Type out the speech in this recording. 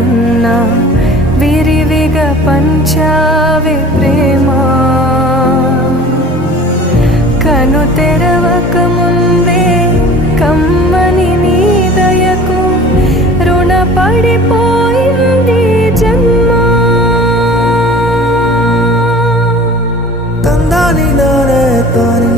అంటున్నా విరివిగా పంచావే ప్రేమ కను తెరవక ముందే కమ్మని నీ దయకు రుణపడిపోయింది జన్మ తందాని నానే తాని